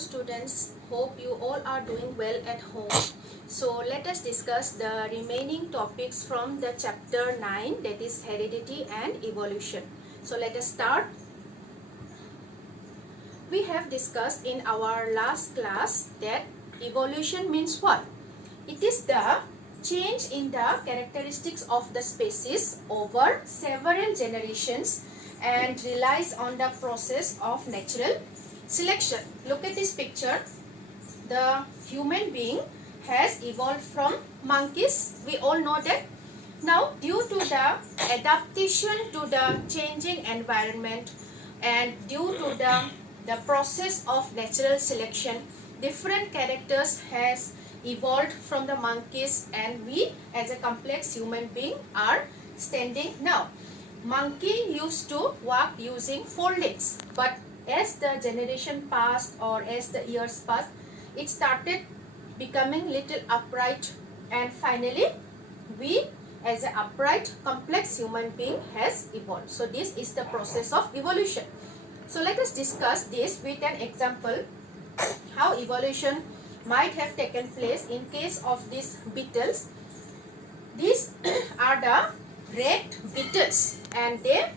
students, hope you all are doing well at home. So let us discuss the remaining topics from the chapter 9, that is heredity and evolution. So let us start. We have discussed in our last class that evolution means what? It is the change in the characteristics of the species over several generations and relies on the process of natural selection. Look at this picture. The human being has evolved from monkeys. We all know that. Now, due to the adaptation to the changing environment and due to the process of natural selection, different characters has evolved from the monkeys, and we as a complex human being are standing now. Monkey used to walk using 4 legs, but as the generation passed or as the years passed, it started becoming little upright, and finally we as an upright complex human being has evolved. So this is the process of evolution. So let us discuss this with an example, how evolution might have taken place in case of these beetles. These are the red beetles, and they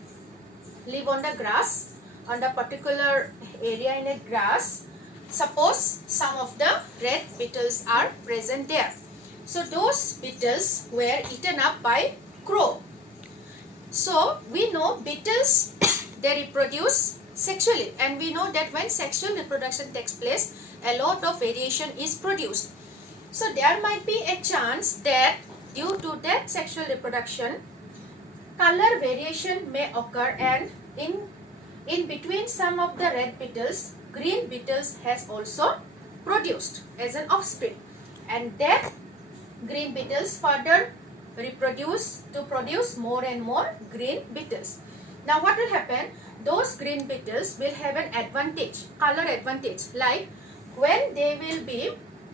live on the grass, on the particular area in a grass. Suppose some of the red beetles are present there. So those beetles were eaten up by crow. So we know beetles, they reproduce sexually, and we know that when sexual reproduction takes place, a lot of variation is produced. So there might be a chance that due to that sexual reproduction, color variation may occur, and in between some of the red beetles, green beetles has also produced as an offspring, and that green beetles further reproduce to produce more and more green beetles. Now what will happen? Those green beetles will have an advantage, color advantage, like when they will be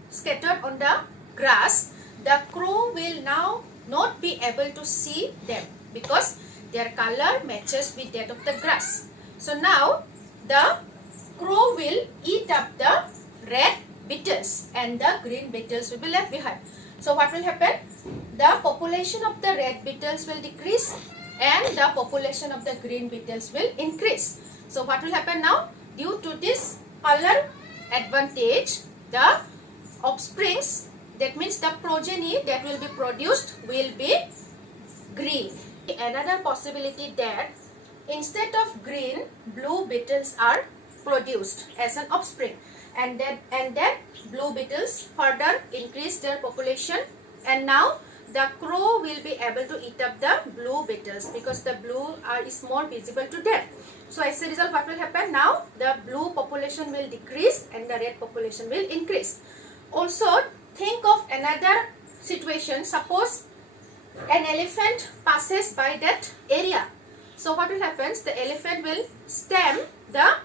scattered on the grass, the crow will now not be able to see them because their color matches with that of the grass. So now the crow will eat up the red beetles and the green beetles will be left behind. So what will happen? The population of the red beetles will decrease and the population of the green beetles will increase. So what will happen now? Due to this color advantage, the offsprings, that means the progeny that will be produced, will be green. Another possibility that instead of green, blue beetles are produced as an offspring, and that blue beetles further increase their population, and now the crow will be able to eat up the blue beetles because the blue is more visible to them. So as a result, what will happen? Now the blue population will decrease and the red population will increase. Also, think of another situation. Suppose an elephant passes by that area. So what will happen? The elephant will stem the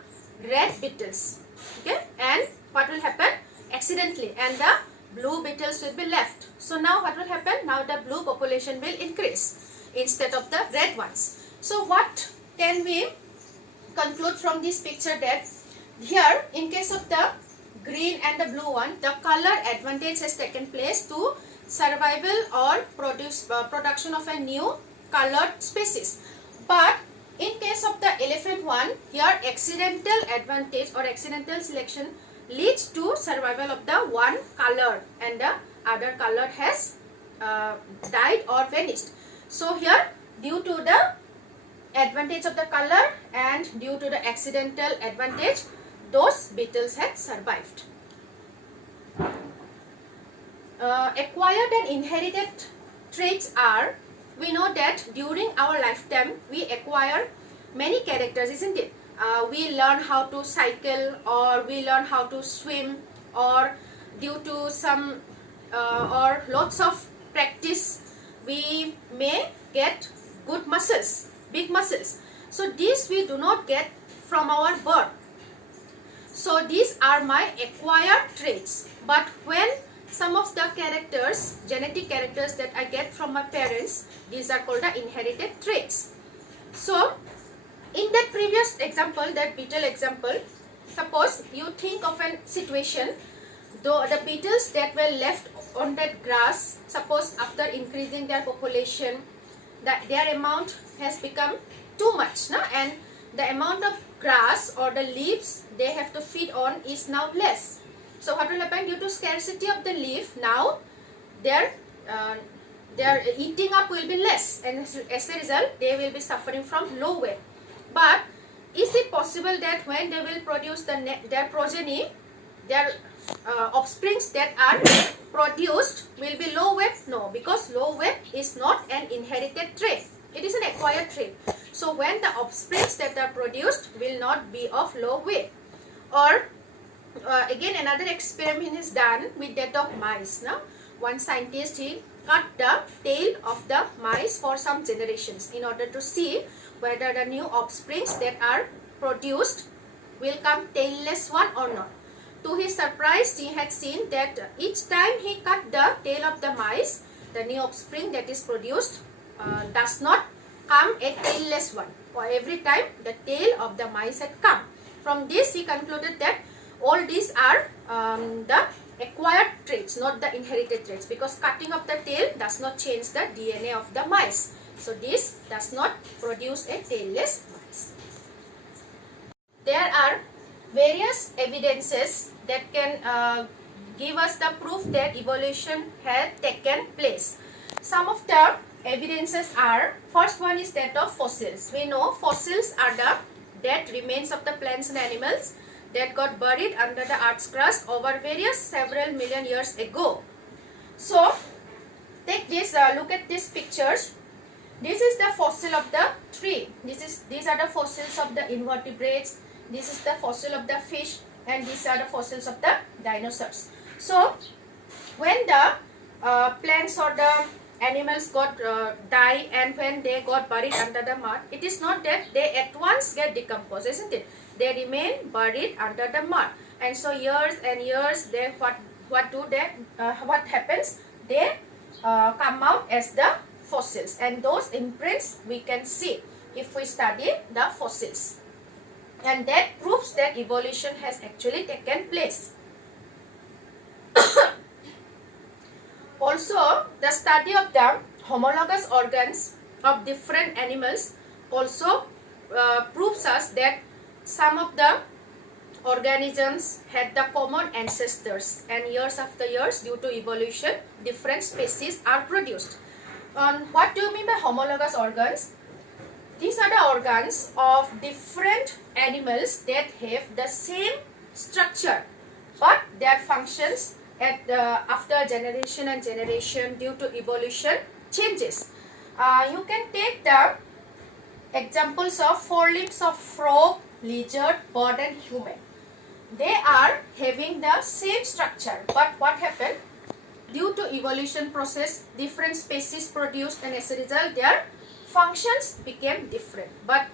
red beetles, okay, and what will happen? Accidentally, and the blue beetles will be left. So now what will happen? Now the blue population will increase instead of the red ones. So what can we conclude from this picture? That here, in case of the green and the blue one, the color advantage has taken place to survival or production of a new colored species. But in case of the elephant one, here accidental advantage or accidental selection leads to survival of the one color and the other color has died or vanished. So here, due to the advantage of the color and due to the accidental advantage, those beetles had survived. Acquired and inherited traits are, we know that during our lifetime we acquire many characters, isn't it? We learn how to cycle, or we learn how to swim, or due to some or lots of practice we may get good muscles, big muscles. So these we do not get from our birth. So these are my acquired traits. But when some of the characters, genetic characters that I get from my parents, these are called the inherited traits. So in that previous example, that beetle example, suppose you think of a situation, though the beetles that were left on that grass, suppose after increasing their population, that their amount has become too much, no? And the amount of grass or the leaves they have to feed on is now less. So what will happen? Due to scarcity of the leaf, now their eating up will be less, and as a result they will be suffering from low weight. But is it possible that when they will produce their progeny, their offsprings that are produced will be low weight? No, because low weight is not an inherited trait, it is an acquired trait. So when the offsprings that are produced will not be of low weight. Or again another experiment is done with that of mice. Now one scientist, he cut the tail of the mice for some generations in order to see whether the new offsprings that are produced will come tailless one or not. To his surprise, he had seen that each time he cut the tail of the mice, the new offspring that is produced does not come a tailless one. For every time the tail of the mice had come. From this he concluded that all these are the acquired traits, not the inherited traits, because cutting of the tail does not change the DNA of the mice. So this does not produce a tailless mice. There are various evidences that can give us the proof that evolution had taken place. Some of the evidences are, first one is that of fossils. We know fossils are the dead remains of the plants and animals that got buried under the earth's crust over several million years ago. So take this, look at these pictures. This is the fossil of the tree. These are the fossils of the invertebrates. This is the fossil of the fish, and these are the fossils of the dinosaurs. So when the plants or the animals got die, and when they got buried under the mud, it is not that they at once get decomposed, isn't it? They remain buried under the mud, and so years and years, they what happens? They come out as the fossils, and those imprints we can see if we study the fossils, and that proves that evolution has actually taken place. Also, the study of the homologous organs of different animals also proves us that some of the organisms had the common ancestors, and years after years, due to evolution, different species are produced. What do you mean by homologous organs? These are the organs of different animals that have the same structure, but their functions after generation and generation due to evolution changes. You can take the examples of forelimbs of frog, lizard, bird and human. They are having the same structure, but what happened? Due to evolution process, different species produced, and as a result their functions became different, but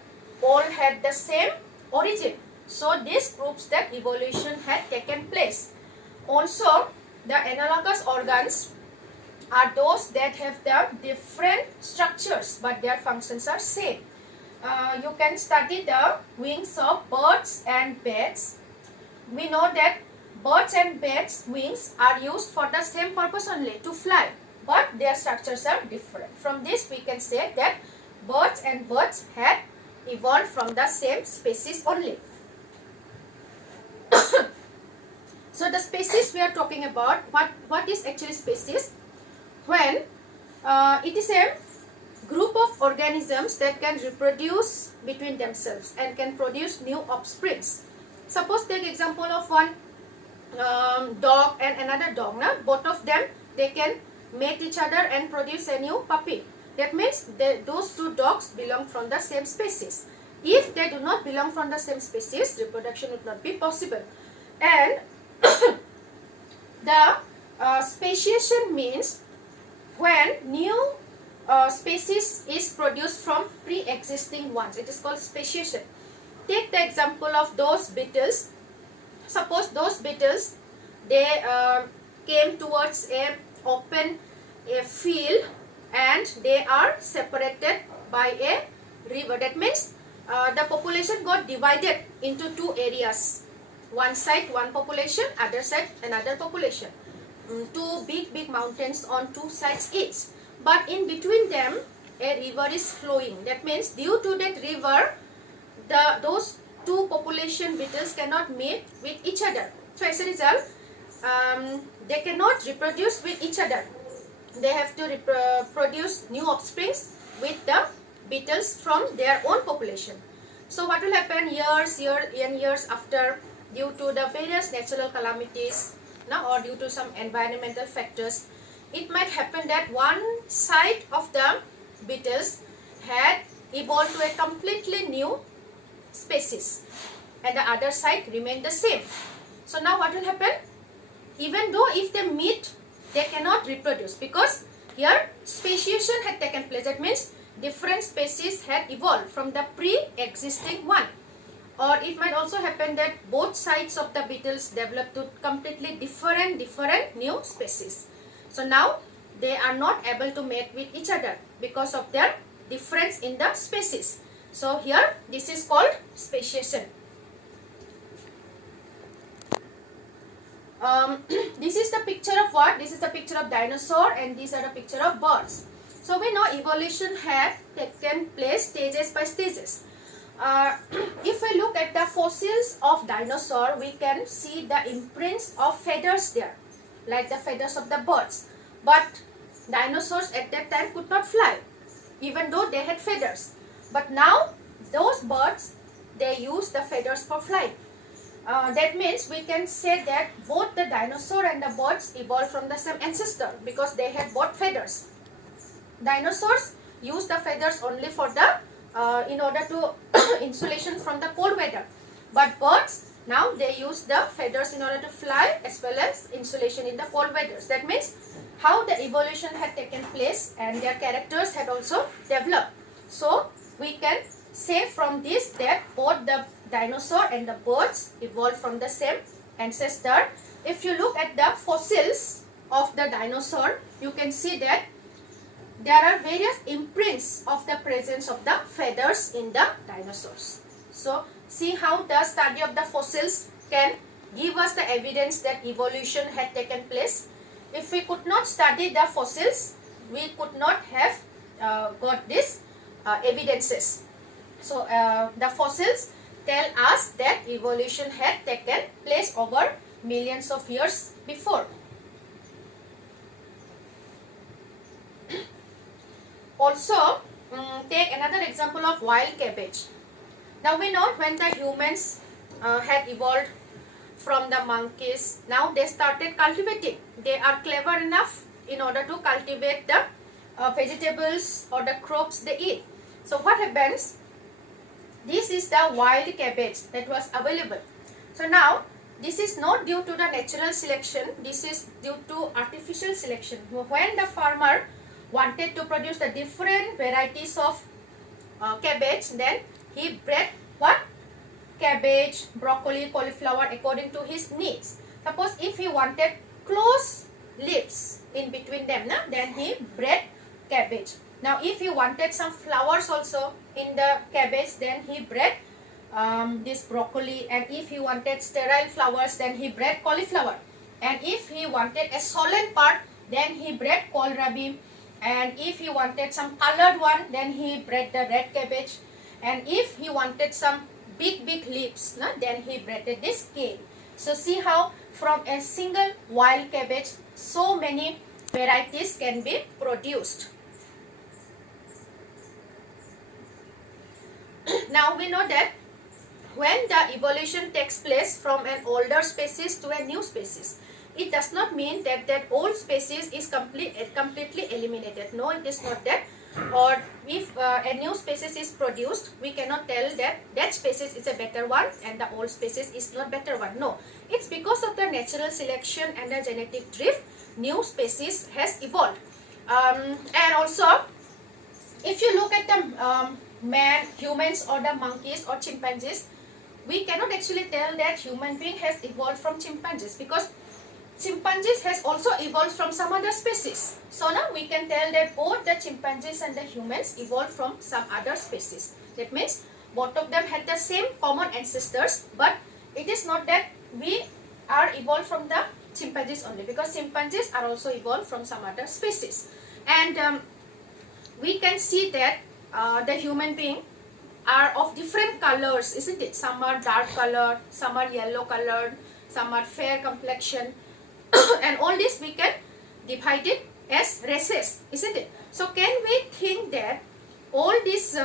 all had the same origin. So this proves that evolution had taken place. Also, the analogous organs are those that have the different structures, but their functions are same. You can study the wings of birds and bats. We know that birds and bats' wings are used for the same purpose only, to fly, but their structures are different. From this we can say that birds and birds had evolved from the same species only. So the species we are talking about, what is actually species? When it is a group of organisms that can reproduce between themselves and can produce new offsprings. Suppose take example of one dog and another dog. Now both of them, they can mate each other and produce a new puppy. That means those two dogs belong from the same species. If they do not belong from the same species, reproduction would not be possible. And the speciation means when new species is produced from pre-existing ones. It is called speciation. Take the example of those beetles. Suppose those beetles, they came towards a open field and they are separated by a river. That means the population got divided into two areas. one side one population, other side another population. Two big mountains on two sides each, but in between them a river is flowing. That means due to that river, those two population beetles cannot mate with each other. So as a result, they cannot reproduce with each other. They have to produce new offsprings with the beetles from their own population. So what will happen years after, due to the various natural calamities or due to some environmental factors, it might happen that one side of the beetles had evolved to a completely new species and the other side remained the same. So now what will happen? Even though if they meet, they cannot reproduce, because here speciation had taken place. That means different species had evolved from the pre-existing one. Or it might also happen that both sides of the beetles develop to completely different new species. So now they are not able to mate with each other because of their difference in the species. So here this is called speciation. This is the picture of what? This is the picture of dinosaur, and these are the picture of birds. So we know evolution had taken place stages by stages. If we look at the fossils of dinosaur, we can see the imprints of feathers there, like the feathers of the birds. But dinosaurs at that time could not fly, even though they had feathers. But now those birds, they use the feathers for flying. That means we can say that both the dinosaur and the birds evolved from the same ancestor, because they had both feathers. Dinosaurs use the feathers only for the in order to insulation from the cold weather, but birds, now they use the feathers in order to fly as well as insulation in the cold weathers. That means how the evolution had taken place and their characters had also developed. So we can say from this that both the dinosaur and the birds evolved from the same ancestor. If you look at the fossils of the dinosaur, you can see that there are various imprints of the presence of the feathers in the dinosaurs. So see how the study of the fossils can give us the evidence that evolution had taken place. If we could not study the fossils, we could not have got these evidences. So the fossils tell us that evolution had taken place over millions of years before. Also, take another example of wild cabbage. Now we know when the humans had evolved from the monkeys, now they started cultivating. They are clever enough in order to cultivate the vegetables or the crops they eat. So what happens? This is the wild cabbage that was available. So now this is not due to the natural selection, this is due to artificial selection. When the farmer wanted to produce the different varieties of cabbage, then he bred what? Cabbage, broccoli, cauliflower according to his needs. Suppose if he wanted close leaves in between them, then he bred cabbage. Now if he wanted some flowers also in the cabbage, then he bred this broccoli. And if he wanted sterile flowers, then he bred cauliflower. And if he wanted a solid part, then he bred kohlrabi. And if he wanted some colored one, then he bred the red cabbage. And if he wanted some big leaves, then he bred this kale. So see how from a single wild cabbage, so many varieties can be produced. Now we know that when the evolution takes place from an older species to a new species, it does not mean that that old species is completely eliminated. No, it is not that. Or if a new species is produced, we cannot tell that that species is a better one and the old species is not better one. No, it's because of the natural selection and the genetic drift, new species has evolved. And also, if you look at the humans or the monkeys or chimpanzees, we cannot actually tell that human being has evolved from chimpanzees, because chimpanzees has also evolved from some other species. So now we can tell that both the chimpanzees and the humans evolved from some other species. That means both of them had the same common ancestors, but it is not that we are evolved from the chimpanzees only, because chimpanzees are also evolved from some other species. And we can see that the human being are of different colors, isn't it? Some are dark colored, some are yellow colored, some are fair complexion, and all this we can divide it as races, isn't it? So can we think that all this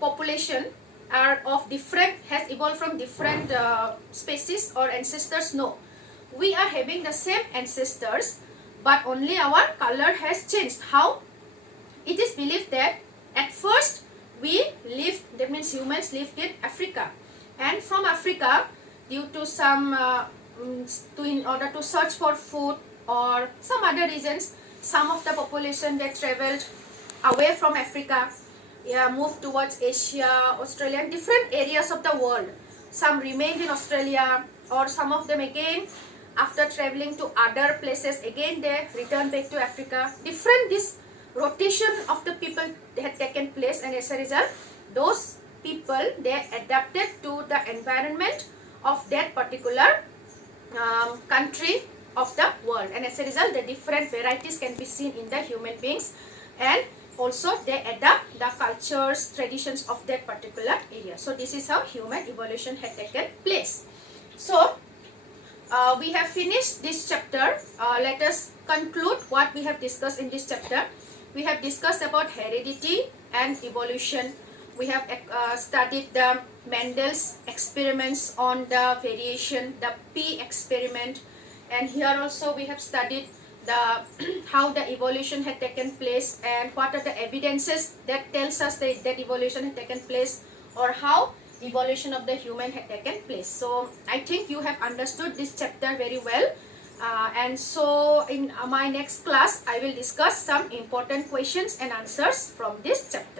population are of different, has evolved from different species or ancestors? No, we are having the same ancestors, but only our color has changed. How? It is believed that at first we lived, that means humans lived in Africa, and from Africa, due to some in order to search for food or some other reasons, some of the population that traveled away from Africa, moved towards Asia, Australia, and different areas of the world. Some remained in Australia, or some of them again, after traveling to other places, again they returned back to Africa. Different this rotation of the people had taken place, and as a result, those people, they adapted to the environment of that particular country of the world, and as a result, the different varieties can be seen in the human beings, and also they adapt the cultures, traditions of that particular area. So this is how human evolution had taken place. So we have finished this chapter. Let us conclude what we have discussed in this chapter. We have discussed about heredity and evolution. We have studied the Mendel's experiments on the variation, the P experiment, and here also we have studied the how the evolution had taken place, and what are the evidences that tells us that evolution had taken place, or how evolution of the human had taken place. So I think you have understood this chapter very well. And so in my next class, I will discuss some important questions and answers from this chapter.